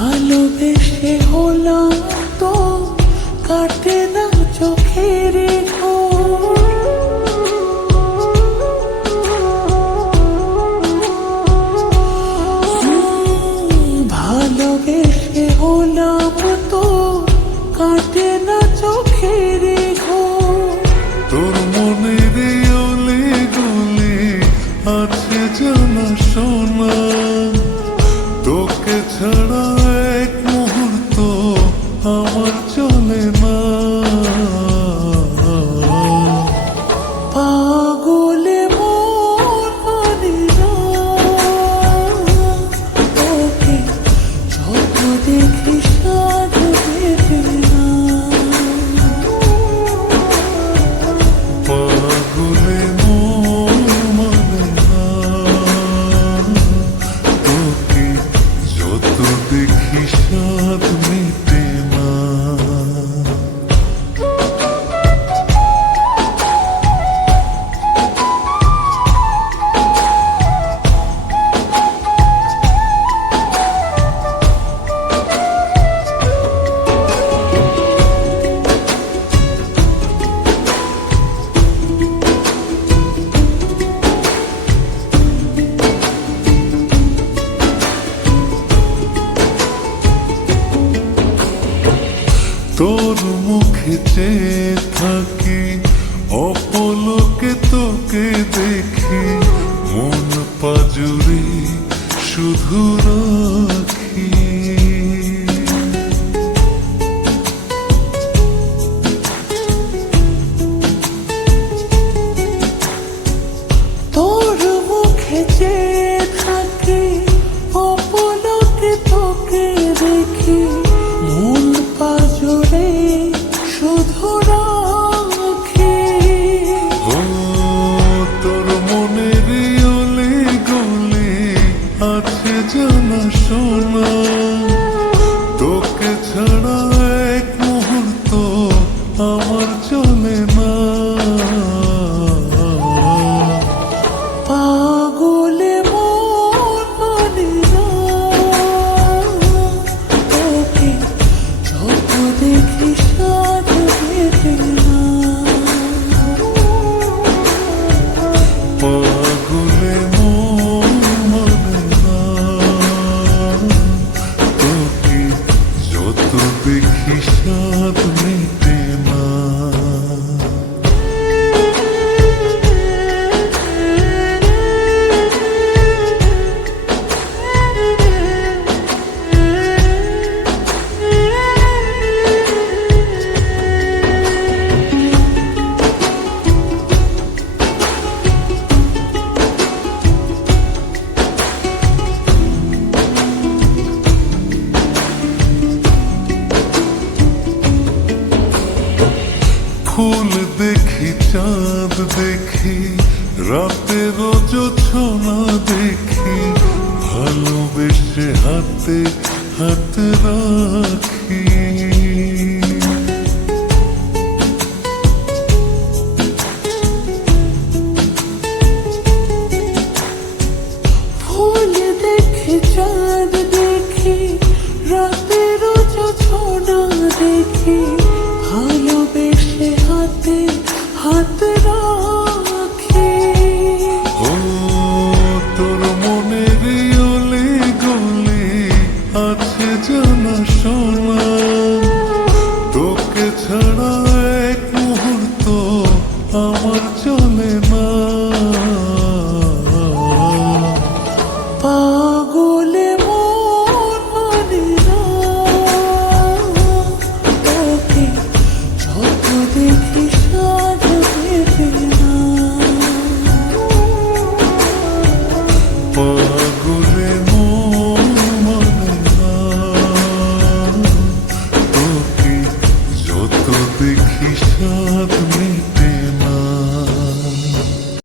ভালোবেসে হলাম তো কাটে না চোখের ঘোর। ভালোবেসে হলাম তো কাটে না চোখের ঘোর। তোর মনের অলি গলি আছে জানা শোনা, তোকে ছাড়া এক মুহূর্ত আমার চলে না। পাগলে মন মানে না তোকে, যত দেখি সাধ মেটে না। পাগলে মন মানে না তোকে, যত দেখি সাধ মেটে না। তোর মুখে চেয়ে থাকি, অপলকে তোকে দেখি, মন পাজুরি শুধু রাখি। তোর মুখে চেয়ে থাকি, অপলকে তোকে দেখি, মন পাজরে শুধু রাখি। ও তোর মনের অলি গলি আছে জানা শোনা, তোকে ছাড়া এক মুহূর্ত আমার চলে না। পাগলে মন মানে না তোকে, যত দেখি সাধ মেটে না। পাগলে মন মানে না তোকে, যত দেখি সাধ মেটে না। ফুল দেখি, চাঁদ দেখি, রাতের জোছনা দেখি, ভালোবেসে হাতে হাত রাখি।